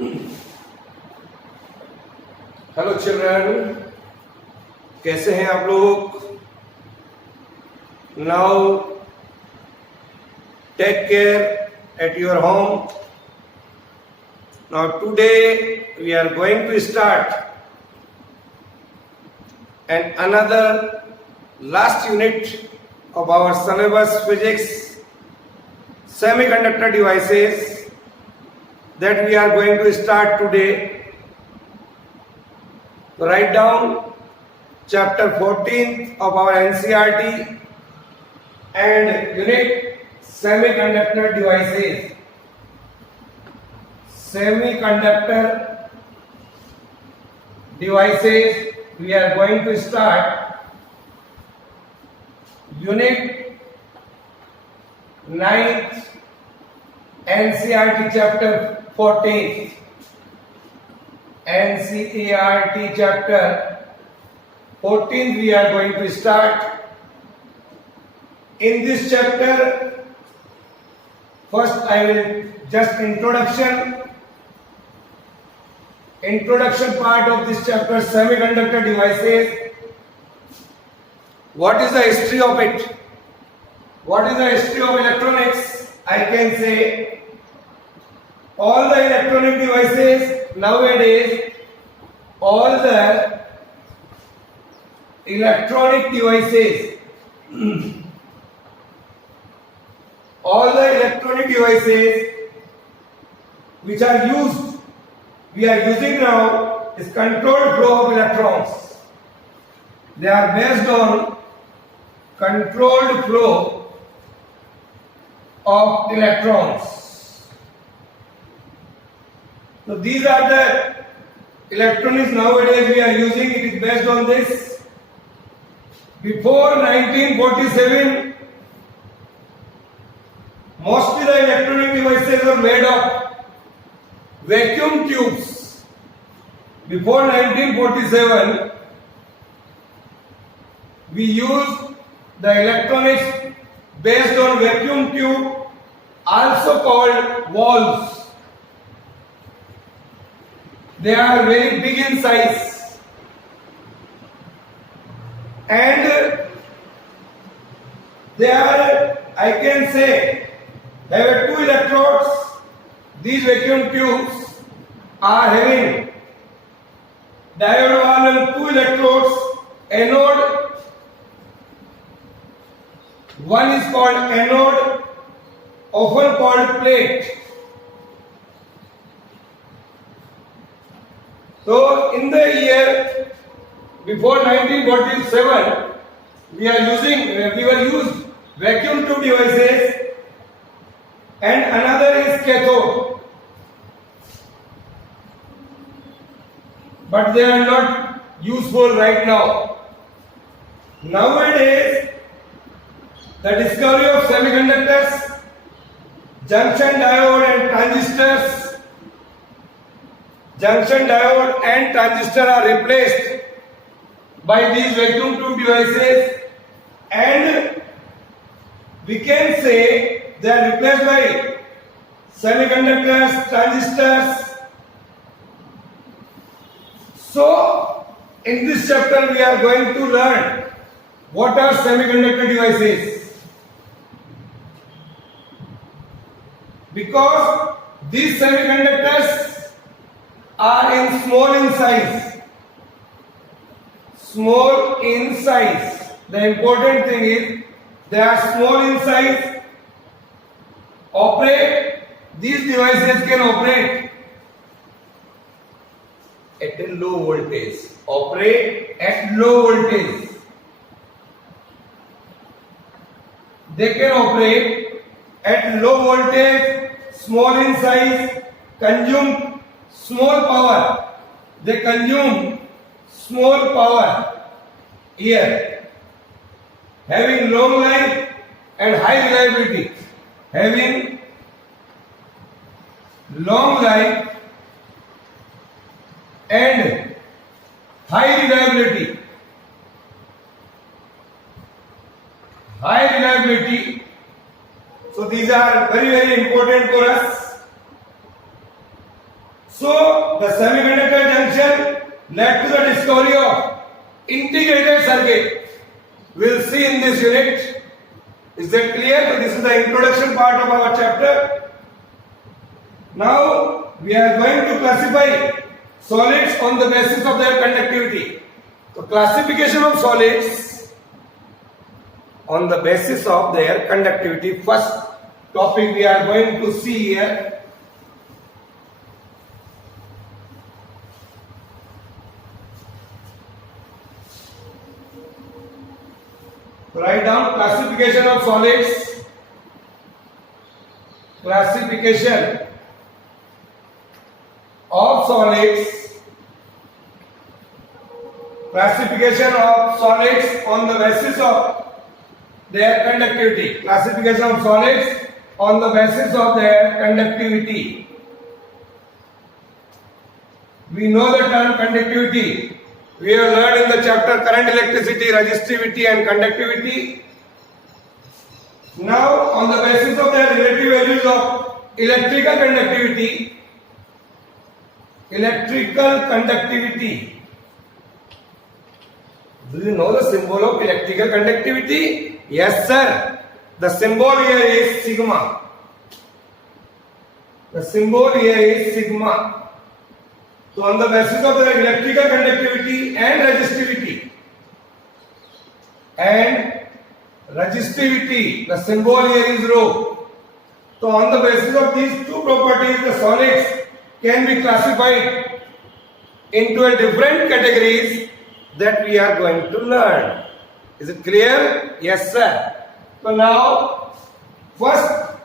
Hello children, कैसे हैं आप लोग? Now take care at your home. Now today we are going to start and another last unit of our syllabus physics, semiconductor devices, that we are going to start today. So write down chapter 14 of our NCERT and unit semiconductor devices. Semiconductor devices, we are going to start unit 9th NCERT chapter 14. NCERT chapter 14 we are going to start. In this chapter, first I will just introduction part of this chapter, semiconductor devices. What is the history of it? What is the history of electronics? I can say all the electronic devices nowadays, all the electronic devices all the electronic devices which are used, we are using now, is controlled flow of electrons. They are based on controlled flow of electrons. So these are the electronics nowadays we are using. It is based on this. Before 1947, mostly the electronic devices were made of vacuum tubes. Before 1947, we used the electronics based on vacuum tube, also called valves. They are very big in size and they are, I can say, have two electrodes. These vacuum tubes are having diode wall and two electrodes. Anode, one is called anode, often called plate. So in the year before 1947, we were used vacuum tube devices, and another is cathode. But they are not useful right now. Nowadays, the discovery of semiconductors, junction diode and transistor are replaced by these vacuum tube devices, and we can say they are replaced by semiconductors, transistors. So, in this chapter we are going to learn what are semiconductor devices. Because these semiconductors are in small in size. Small in size. The important thing is they are small in size. These devices can operate at a low voltage. Operate at low voltage. They can operate at low voltage, small in size, consume small power. They consume small power here, having long life and high reliability. Having long life and high reliability. So these are very, very important for us. So the semiconductor junction led to the discovery of integrated circuit. We'll see in this unit. Is that clear? So this is the introduction part of our chapter. Now we are going to classify solids on the basis of their conductivity. So classification of solids on the basis of their conductivity. First topic we are going to see here. Write down classification of solids. Classification of solids. Classification of solids on the basis of their conductivity. Classification of solids on the basis of their conductivity. We know the term conductivity. We have learned in the chapter current, electricity, resistivity and conductivity. Now on the basis of their relative values of electrical conductivity. Electrical conductivity. Do you know the symbol of electrical conductivity? Yes sir. The symbol here is sigma. The symbol here is sigma. So on the basis of the electrical conductivity and resistivity, the symbol here is rho. So on the basis of these two properties, the solids can be classified into a different categories that we are going to learn. Is it clear? Yes sir. So now, first,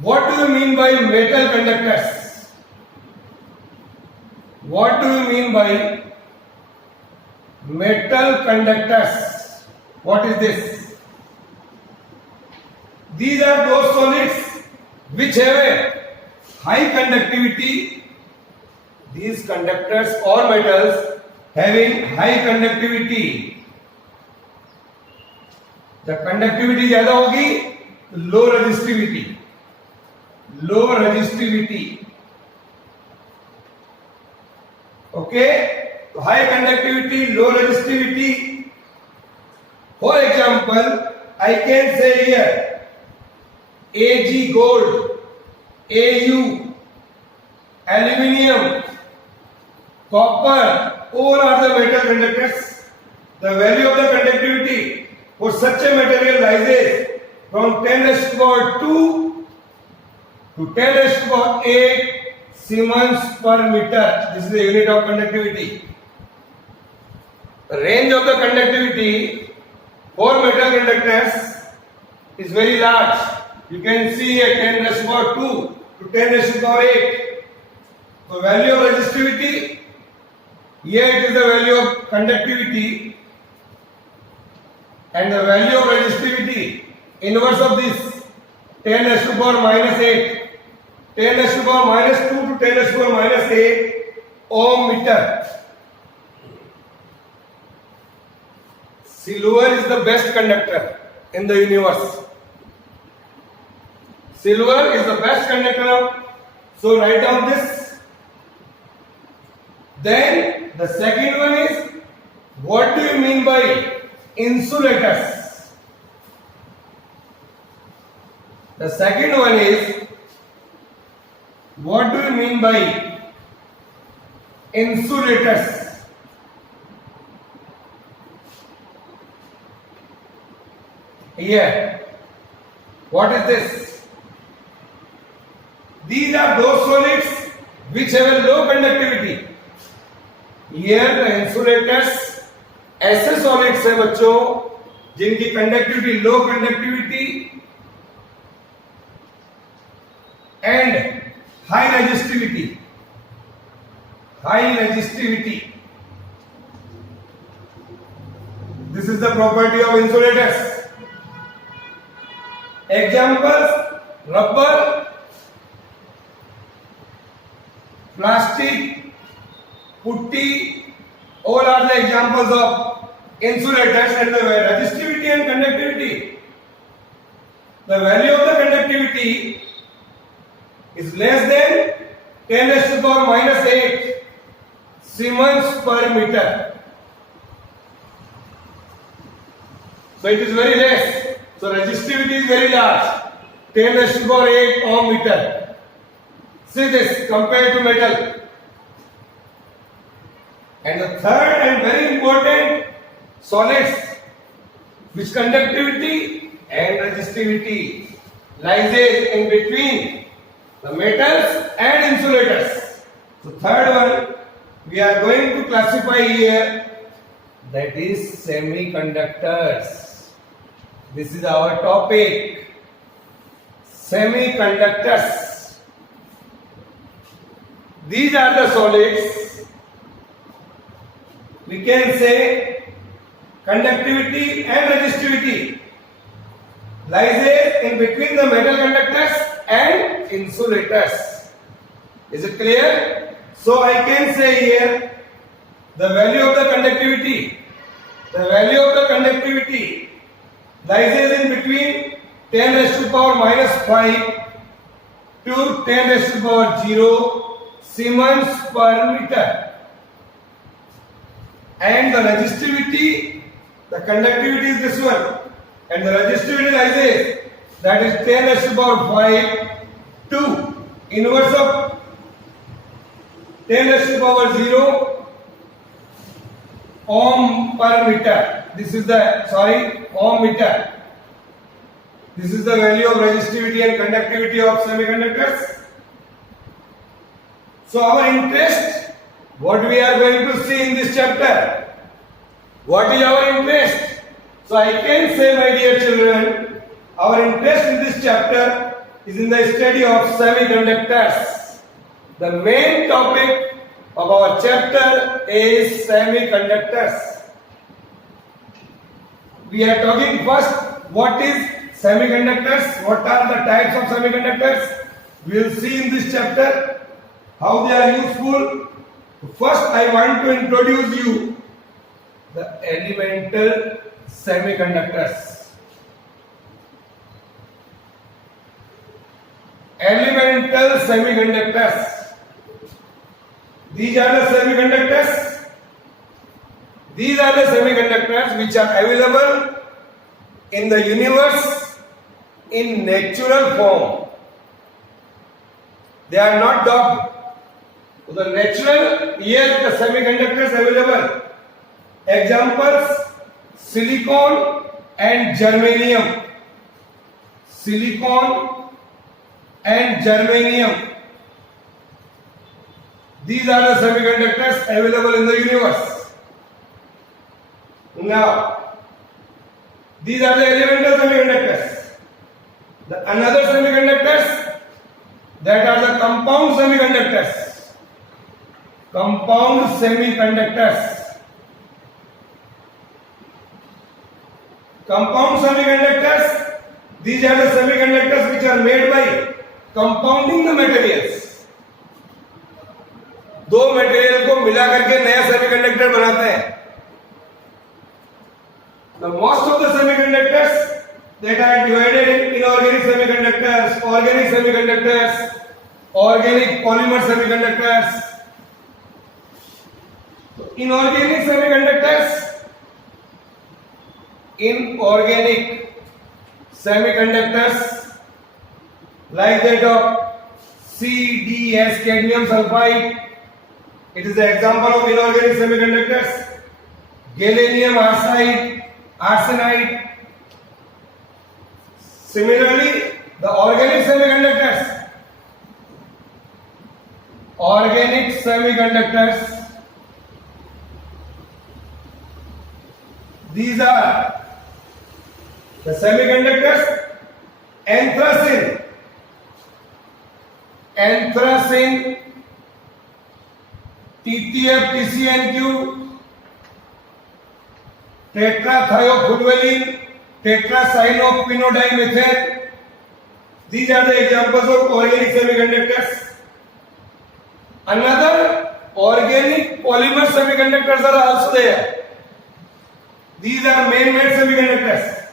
what do you mean by metal conductors? What do you mean by metal conductors? What is this? These are those solids which have a high conductivity. These conductors or metals having high conductivity. The conductivity ज़्यादा होगी, low resistivity. Low resistivity. Okay, so high conductivity, low resistivity. For example, I can say here Ag gold, Au aluminium, copper, all are the metal conductors. The value of the conductivity for such a material rises from 10 raised to power 2 to 10 raised to power 8 Siemens per meter. This is the unit of conductivity. The range of the conductivity for metal conductors is very large. You can see here 10 raised to power 2 to 10 raised to power 8. The value of resistivity, here it is the value of conductivity, and the value of resistivity, inverse of this, 10 raised to power minus 8. 10 raised to power minus 2 to 10 raised to power minus 8 ohm meter. Silver is the best conductor in the universe. Silver is the best conductor. So write down this. Then the second one is, what do you mean by insulators? The second one is, what do you mean by insulators? Here, what is this? These are those solids which have a low conductivity. Here the insulators ऐसे solids है बच्चों जिनकी conductivity low conductivity and high resistivity. High resistivity. This is the property of insulators. Examples: rubber, plastic, putty, all are the examples of insulators. And the resistivity and conductivity, the value of the conductivity is less than 10 raised to the power minus 8 Siemens per meter. So it is very less. So resistivity is very large. 10 raised to the power 8 ohm meter. See this compared to metal. And the third and very important solids, which conductivity and resistivity lies in between the metals and insulators. So third one we are going to classify here, that is semiconductors. This is our topic, semiconductors. These are the solids, we can say conductivity and resistivity lies in between the metal conductors and insulators. Is it clear? So I can say here the value of the conductivity. The value of the conductivity lies in between 10 raised to the power minus 5 to 10 raised to the power 0 Siemens per meter. And the resistivity, the conductivity is this one, and the resistivity lies that is 10 raised to the power 5 to inverse of 10 raised to the power 0 ohm per meter. This is the ohm meter. This is the value of resistivity and conductivity of semiconductors. So our interest, what we are going to see in this chapter, what is our interest? So I can say, my dear children, our interest in this chapter is in the study of semiconductors. The main topic of our chapter is semiconductors. We are talking first, what is semiconductors? What are the types of semiconductors? We will see in this chapter how they are useful. First, I want to introduce you the elemental semiconductors. Elemental semiconductors. These are the semiconductors. These are the semiconductors which are available in the universe in natural form. They are not doped. So the natural, here the semiconductors available. Examples, silicon and germanium. Silicon and germanium. These are the semiconductors available in the universe. Now, these are the elemental semiconductors. Another semiconductors, that are the compound semiconductors. Compound semiconductors. Compound semiconductors, these are the semiconductors which are made by compounding the materials. दो material को मिला करके नया semiconductor बनाते हैं. The most of the semiconductors that are divided in inorganic semiconductors, organic semiconductors, organic polymer semiconductors. Inorganic semiconductors, inorganic semiconductors like that of CDS, cadmium sulfide. It is the example of inorganic semiconductors. Gallium arsenide, arsenide. Similarly, the organic semiconductors. Organic semiconductors. These are the semiconductors. Anthracene. Anthracene. TTF, TCNQ, tetrathiophudvalene, tetracyanopinnidimethane. These are the examples of organic semiconductors. Another organic polymer semiconductors are also there. These are man-made semiconductors.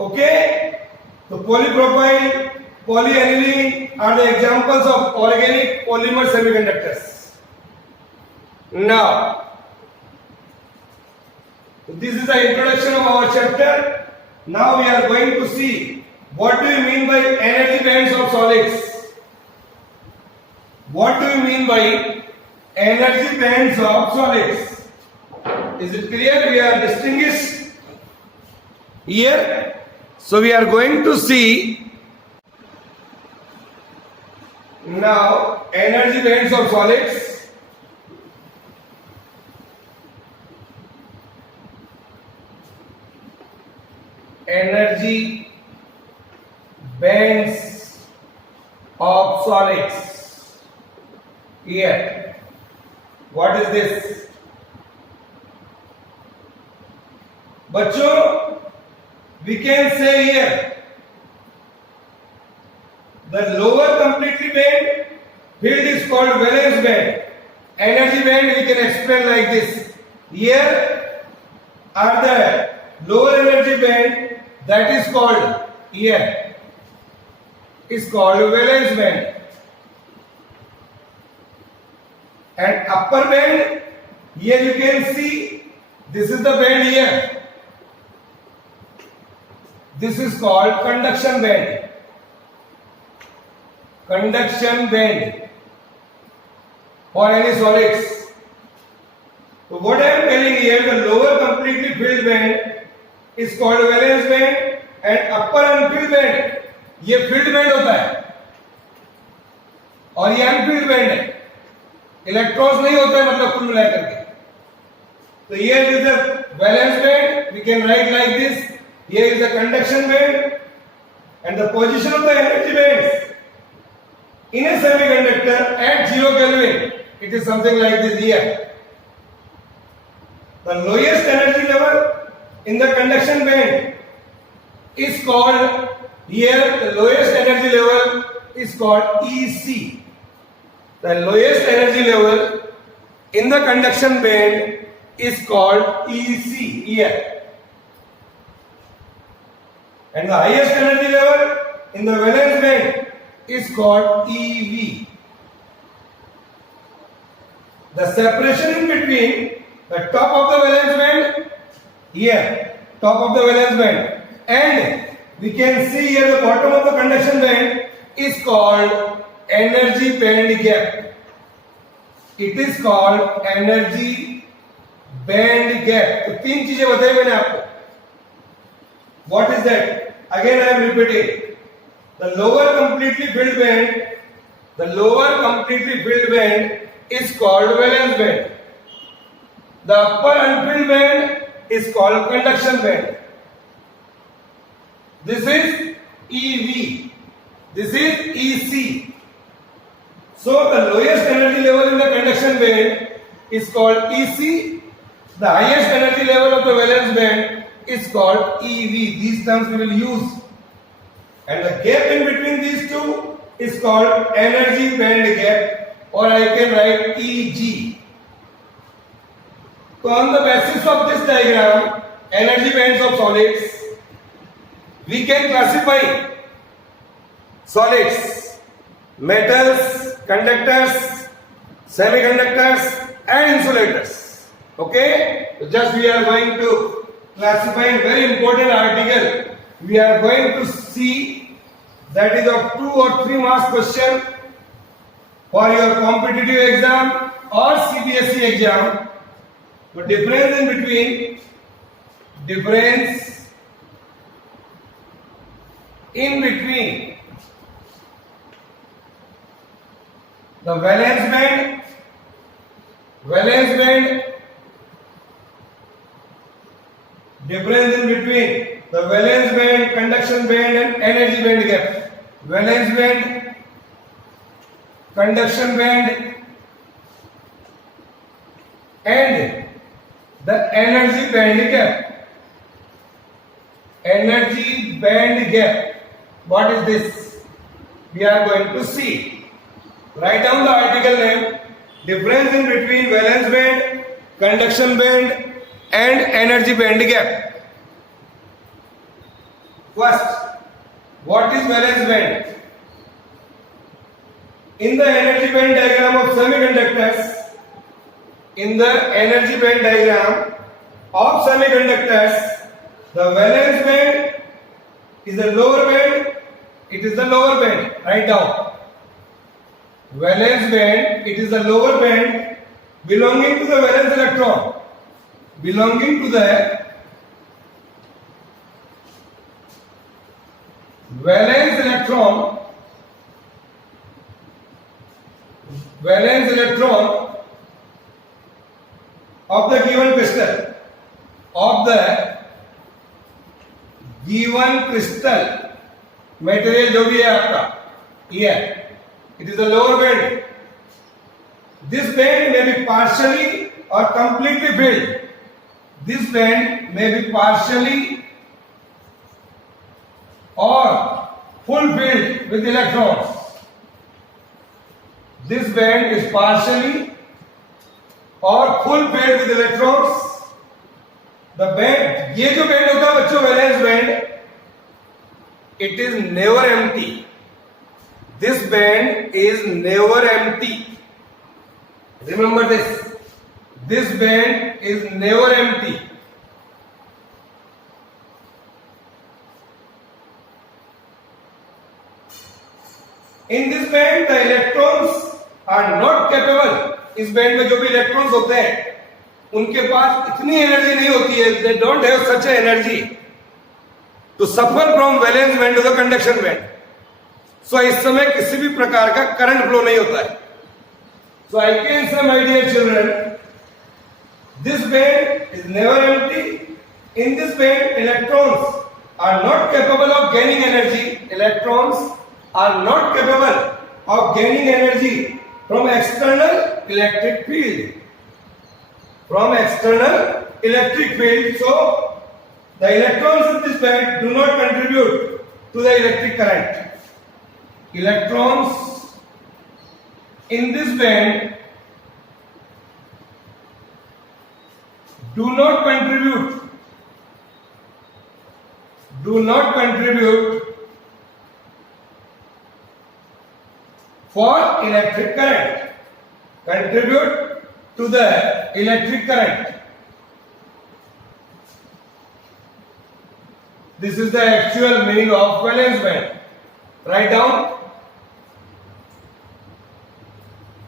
Okay? So polypropyl, polyaniline are the examples of organic polymer semiconductors. Now, this is the introduction of our chapter. Now we are going to see what do you mean by energy bands of solids. What do you mean by energy bands of solids? Is it clear? We are distinguished here. So we are going to see now energy bands of solids. Energy bands of solids. Here, what is this? बच्चों, we can say here the lower completely band field is called valence band. Energy band we can explain like this. Here are the lower energy band that is called here is called valence band. And upper band, here you can see this is the band here. This is called conduction band. Conduction band for any solids. So what I am telling here, the lower completely filled band is called valence band and upper unfilled band, ये filled band होता है और ये unfilled band है. Electrons नहीं होते मतलब कुल मिला करके. तो here is the valence band, we can write like this. Here is the conduction band and the position of the energy bands in a semiconductor at 0 Kelvin, it is something like this here. The lowest energy level in the conduction band is called here, the lowest energy level is called EC. The lowest energy level in the conduction band is called EC here. And the highest energy level in the valence band is called EV. The separation in between the top of the valence band here, top of the valence band, and we can see here the bottom of the conduction band is called energy band gap. It is called energy band gap. तो तीन चीजें बताई मैंने आपको. What is that? Again I am repeating. The lower completely filled band, the lower completely filled band is called valence band. The upper unfilled band is called conduction band. This is EV. This is EC. So the lowest energy level in the conduction band is called EC. The highest energy level of the valence band is called EV. These terms we will use. And the gap in between these two is called energy band gap, or I can write EG. So on the basis of this diagram, energy bands of solids, we can classify solids, metals, conductors, semiconductors and insulators. Okay? So just we are going to classify a very important article. We are going to see that is of 2 or 3 marks question for your competitive exam or CBSE exam. The difference in between the valence band, difference in between the valence band, conduction band and energy band gap. Valence band, conduction band and the energy band gap. Energy band gap. What is this? We are going to see. Write down the article name. Difference in between valence band, conduction band and energy band gap. First, what is valence band? in the energy band diagram of semiconductors, in the energy band diagram of semiconductors, the valence band is the lower band. It is the lower band. Write down. Valence band, it is the lower band belonging to the valence electron. Belonging to the valence electron of the given crystal, material जो भी है आपका, ये it is the lower band. This band may be partially or completely filled. This band may be partially or full filled with electrons. This band is partially or full filled with electrons. The band, ये जो band होता है बच्चों, valence band, it is never empty. This band is never empty. Remember this. This band is never empty. In this band, the electrons are not capable. इस band में जो भी electrons होते हैं उनके पास इतनी एनर्जी नहीं होती है. They don't have such a energy to suffer from valence band to the conduction band. So इस समय किसी भी प्रकार का करंट फ्लो नहीं होता है. So I can say, my dear children, this band is never empty. In this band, electrons are not capable of gaining energy. Electrons are not capable of gaining energy from external electric field. From external electric field. So the electrons in this band do not contribute to the electric current. Electrons in this band do not contribute for electric current. Contribute to the electric current. This is the actual meaning of valence band. Write down.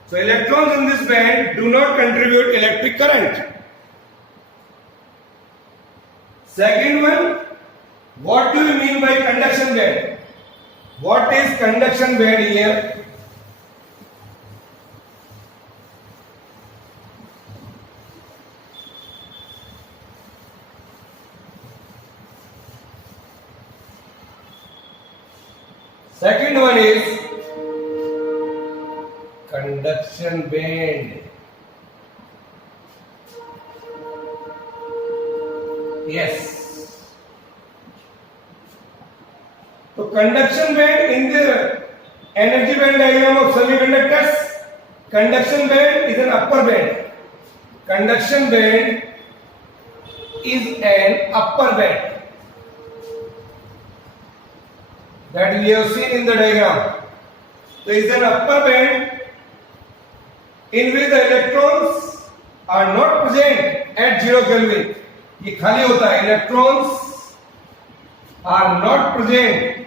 So electrons in this band do not contribute electric current. Second one, what do you mean by conduction band? What is conduction band here? Second one is conduction band. Yes. So conduction band in the energy band diagram of semiconductors, conduction band is an upper band. Conduction band is an upper band that we have seen in the diagram. So it is an upper band in which the electrons are not present at 0 Kelvin. ये खाली होता है. Electrons are not present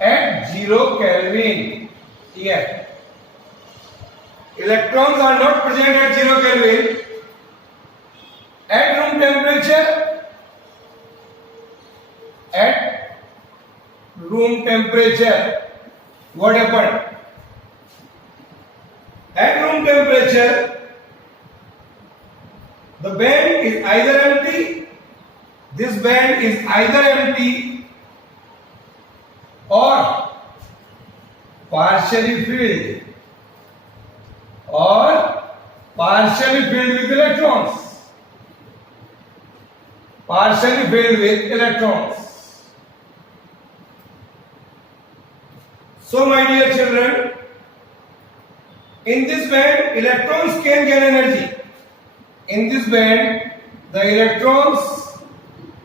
at 0 Kelvin. Here, electrons are not present at 0 Kelvin. At room temperature. At room temperature, what happened? At room temperature, the band is either empty. This band is either empty or partially filled. With electrons. Partially filled with electrons. So my dear children, in this band electrons can gain energy. In this band the electrons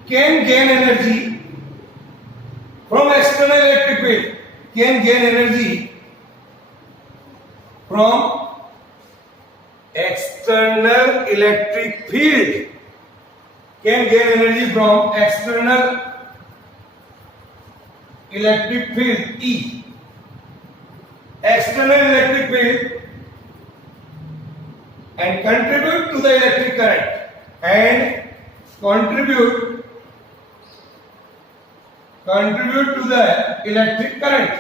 can gain energy from external electric field can gain energy from external electric field can gain energy from external electric field E. External electric field and contribute to the electric current and contribute to the electric current.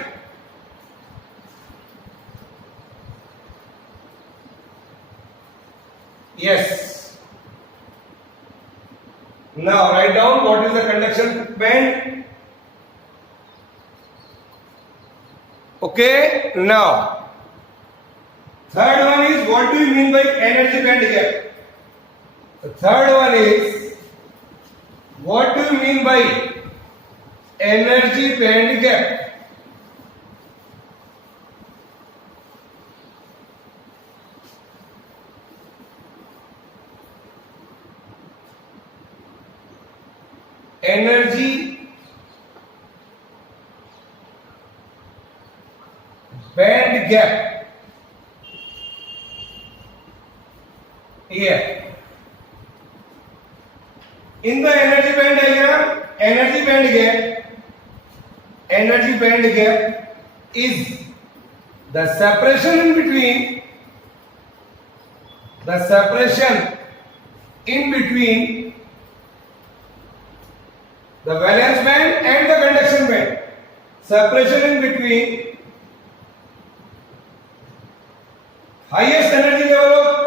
Yes. Now write down what is the conduction band. Okay. Now third one is, what do you mean by energy band gap? The third one is, what do you mean by energy band gap? Energy band gap. Here in the energy band diagram, energy band gap is the separation in between the valence band and the conduction band. Separation in between highest energy level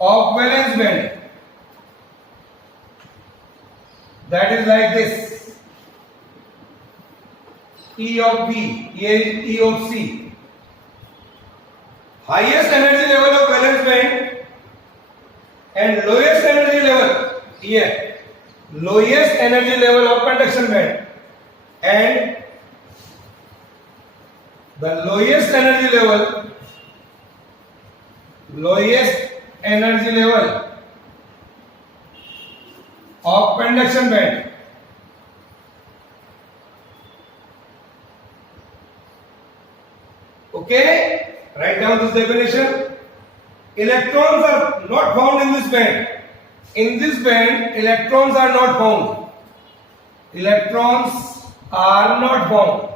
of valence band, that is like this, E of B, E of C. Highest energy level of valence band and lowest energy level here, lowest energy level of conduction band, and the lowest energy level of conduction band. Okay, write down this definition. Electrons are not found in this band. In this band, electrons are not found. Electrons are not found.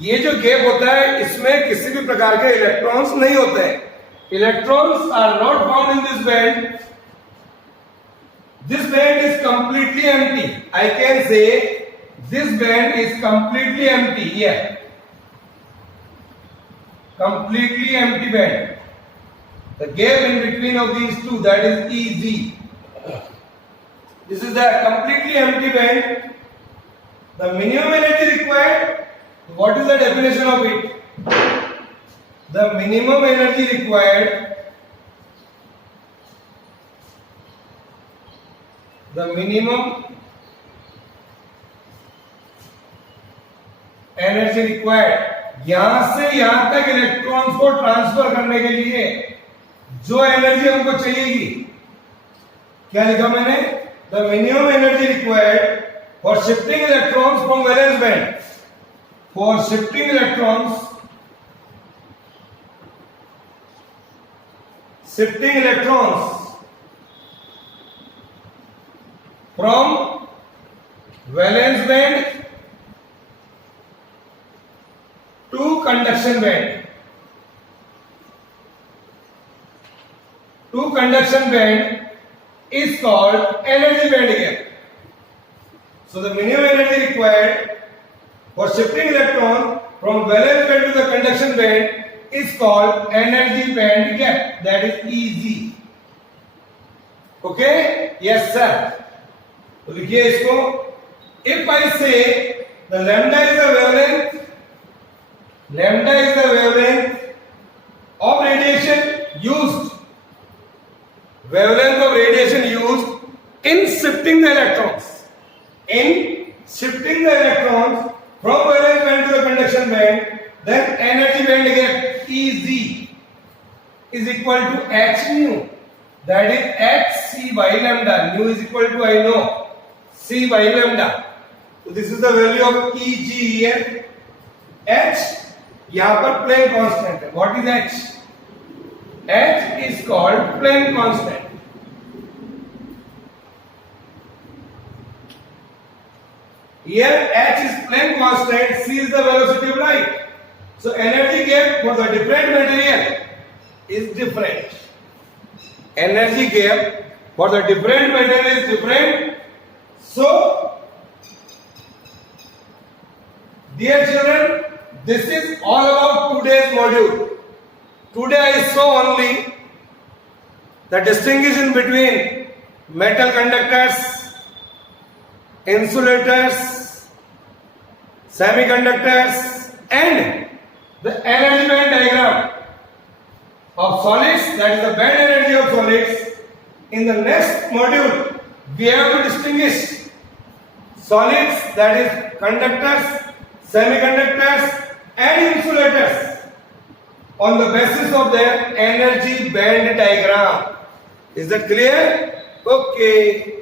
ये जो gap होता है, इसमें किसी भी प्रकार के electrons नहीं होते हैं. Electrons are not found in this band. This band is completely empty. I can say this band is completely empty here. Completely empty band. The gap in between of these two, that is Eg. This is the completely empty band. The minimum energy required. What is the definition of it? The minimum energy required. The minimum energy required. यहां से यहां तक electrons को transfer करने के लिए जो energy हमको चाहिएगी, क्या लिखा मैंने? The minimum energy required for shifting electrons from valence band, for shifting electrons from valence band to conduction band. To conduction band is called energy band gap. So the minimum energy required for shifting electron from valence band to the conduction band is called energy band gap, that is Eg. Okay? Yes sir. तो लिखिए इसको. If I say the lambda is the wavelength of radiation used, wavelength of radiation used in shifting the electrons, from valence band to the conduction band, then energy band gap HEZ is equal to H nu. That is HC by lambda. Nu is equal to, I know, C by lambda. So this is the value of EG here. H यहाँ पर Planck constant है. What is H? H is called Planck constant. Here H is Planck constant, C is the velocity of light. So energy gap for the different material is different. Energy gap for the different material is different. So, dear children, this is all about today's module. Today I saw only the distinction between metal conductors, insulators, semiconductors, and the energy band diagram of solids, that is the band energy of solids. In the next module, we have to distinguish solids, that is conductors, semiconductors, and insulators on the basis of their energy band diagram. Is that clear? Okay.